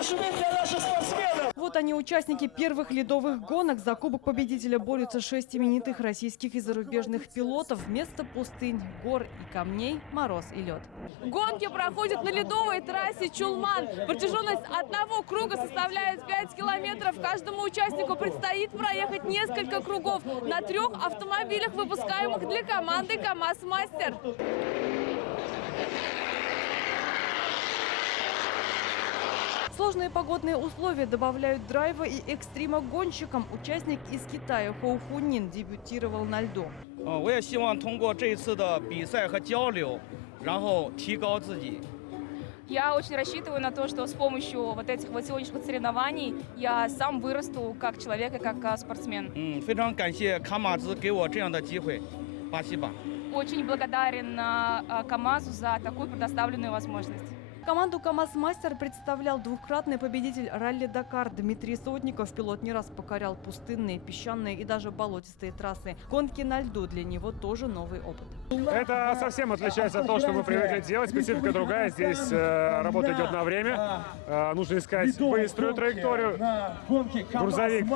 пошуметь для наших спортсменов. Вот они, участники первых ледовых гонок. За кубок победителя борются 6 именитых российских и зарубежных пилотов. Вместо пустынь, гор и камней – мороз и лед. Гонки проходят на ледовой трассе Чулман. Протяженность одного круга составляет 5 километров. Каждому участнику предстоит проехать несколько кругов на 3 автомобилях, выпускаемых для команды КамАЗ-Мастер. Сложные погодные условия добавляют драйва и экстрима гонщикам. Участник из Китая Хоу Хунин дебютировал на льду. 我也希望通过这一次的比赛和交流，然后提高自己。 Я очень рассчитываю на то, что с помощью вот этих вот сегодняшних соревнований я сам вырасту как человек и как спортсмен. 非常感谢卡马兹给我这样的机会，巴西吧。 Очень благодарен КамАЗу за такую предоставленную возможность. Команду КамАЗ-Мастер представлял двукратный победитель ралли-Дакар Дмитрий Сотников. Пилот не раз покорял пустынные, песчаные и даже болотистые трассы. Гонки на льду для него тоже новый опыт. Это совсем отличается от того, что мы привыкли делать. Специфика другая. Здесь работа идет на время. Нужно искать быструю траекторию. Грузовик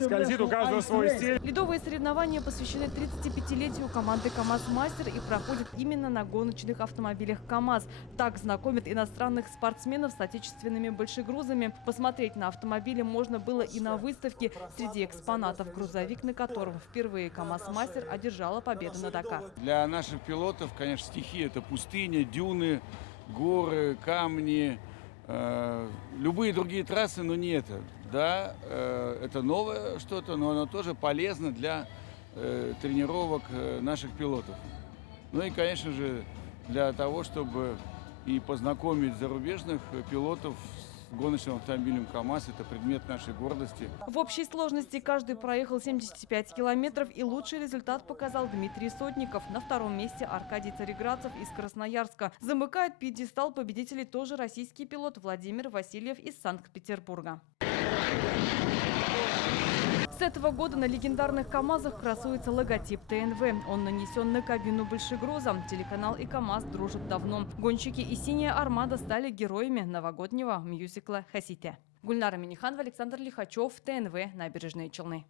скользит, у каждого свой стиль. Ледовые соревнования посвящены 35-летию команды КамАЗ-Мастер и проходят именно на гоночных автомобилях КамАЗ. Так знакомят иностранных спортсменов с отечественными большегрузами. Посмотреть на автомобили можно было и на выставке. Среди экспонатов грузовик, на котором впервые КамАЗ-Мастер одержала победу на Дакар. Для наших пилотов, конечно, стихия – это пустыня, дюны, горы, камни, любые другие трассы, но не это. Да, это новое что-то, но оно тоже полезно для тренировок наших пилотов. Ну и, конечно же, для того, чтобы и познакомить зарубежных пилотов с гоночным автомобилем КамАЗ. Это предмет нашей гордости. В общей сложности каждый проехал 75 километров, и лучший результат показал Дмитрий Сотников. На втором месте Аркадий Цареградцев из Красноярска. Замыкает пьедестал победителей тоже российский пилот Владимир Васильев из Санкт-Петербурга. С этого года на легендарных КамАЗах красуется логотип ТНВ. Он нанесен на кабину большегруза. Телеканал и КамАЗ дружат давно. Гонщики и «Синяя армада» стали героями новогоднего мюзикла «Хасите». Гульнара Миниханова, Александр Лихачев, ТНВ, Набережные Челны.